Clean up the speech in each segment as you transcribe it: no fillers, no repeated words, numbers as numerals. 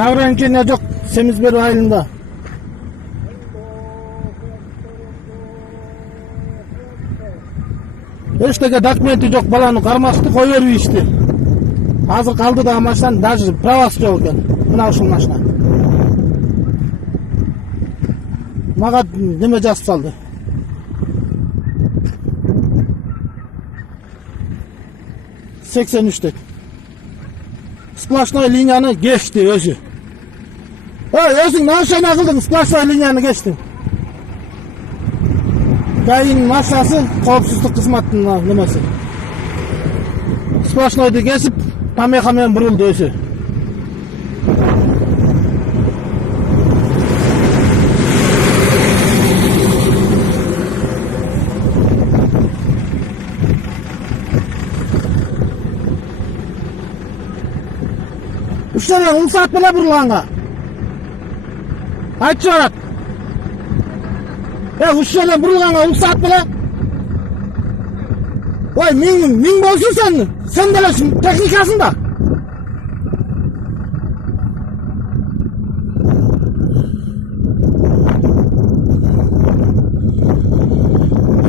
Ограничение жок семиз берүү айылында. Эчтеге документи жок, баланы кармашты, кой берип ишти. Азыр калды да машинанын даже правасы жок экен. Мына ушул машина. Мага неме жазып салды. Сексен үч дейт. Сплошной линияны кечти өзү. Өзүң машина кылдың, сплошной линияны кечтиң. Кайын машинасы коопсуздук кызматынын немеси. Сплошнойду кесип, помеха менен бурулду өзү. Ушуна умсат беле бурулганга. Айтчы барат. Ушуна бурулганга умсат беле. Ой, миң болсун сен делесиң техникасында.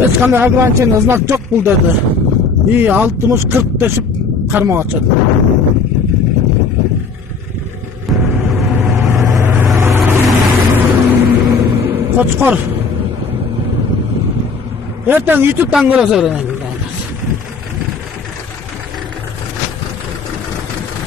Эч кандай ограничение знак жок бул жерде. 60-40 дешип кармап атышат. Koçkor. Erten YouTube'dan görürsün.